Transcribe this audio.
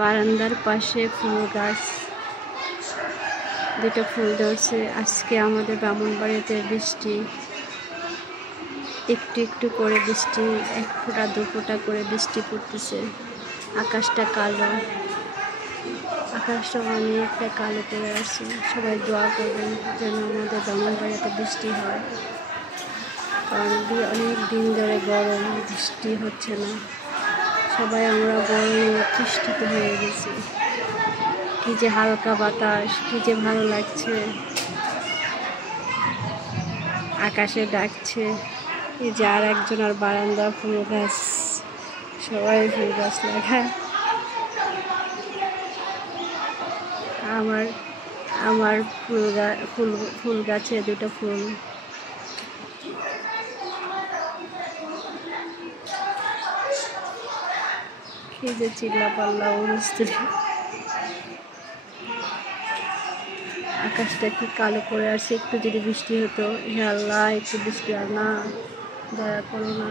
বারান্দার পাশে ফুল গাছ, দুটো ফুল ধরছে। আজকে আমাদের ব্রাহ্মণবাড়িয়াতে বৃষ্টি, একটু একটু করে বৃষ্টি, 1 ফোঁটা 2 ফোঁটা করে বৃষ্টি পড়তেছে। আকাশটা কালো, আকাশটা অনেকটা কালো করে আছে। সবাই দোয়া করবেন যেন আমাদের ব্রাহ্মণবাড়িয়াতে বৃষ্টি হয়, কারণ অনেক দিন ধরে গরম, বৃষ্টি হচ্ছে না। সবাই আমরা গরমে তৃষ্ণিত হয়ে গেছি। কি যে হালকা বাতাস, কি যে ভালো লাগছে, আকাশে ডাকছে। এই যে আর একজন আর বারান্দা ফুল গাছ, সবাই ফুল গাছ লাগায়। আমার ফুল গাছে 2টা ফুল। কি যে চিল্লা পাল্লা অবস্থা। আকাশটা কি কালো করে আসছে। একটু যদি বৃষ্টি হতো, হে আল্লাহ, একটু বৃষ্টি আর না, দয়া করো না।